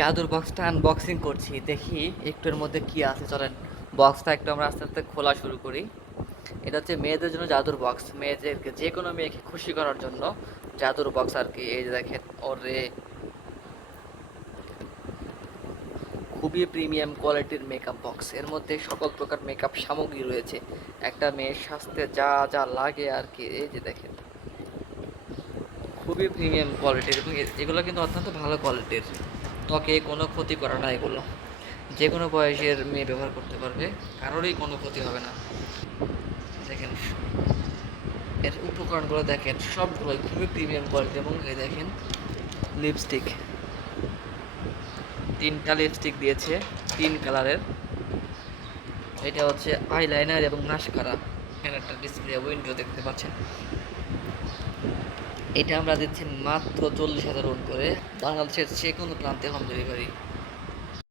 জাদুর বক্সটা আনবক্সিং করছি। দেখি একটুর মধ্যে কি আছে, চলেন। বক্সটা একটু আমরা আস্তে আস্তে খোলা শুরু করি। এটা হচ্ছে মেয়েদের জন্য জাদুর বক্স মেয়েদেরকে যে কোনো মেয়েকে খুশি করার জন্য জাদুর বক্স আর কি। এই দেখেন, ওরে। খুবই প্রিমিয়াম কোয়ালিটির মেকআপ বক্স এর মধ্যে সকল প্রকার মেকআপ সামগ্রী রয়েছে। একটা মেয়ের স্বাস্থ্যে যা যা লাগে আর কি। এই যে দেখেন। খুবই প্রিমিয়াম কোয়ালিটির এবং এগুলো কিন্তু অত্যন্ত ভালো কোয়ালিটির ত্বকে কোনো ক্ষতি করে না এগুলো। যে কোনো বয়সের মেয়ে ব্যবহার করতে পারবে, কারোরই কোনো ক্ষতি হবে না। দেখেন, এর উপকরণগুলো দেখেন, সবগুলোই খুবই প্রিমিয়াম কোয়ালিটি এবং এই দেখেন লিপস্টিক তিনটা লিপস্টিক দিয়েছে, তিন কালারের এটা হচ্ছে আইলাইনার এবং মাস্কারা এখানে একটা ডিসপ্লে উইন্ডো দেখতে পাচ্ছেন। এটা আমরা দিচ্ছি মাত্র চল্লিশ হাজার রোড করে বাংলাদেশের যে কোনো প্রান্তে হোম ডেলিভারি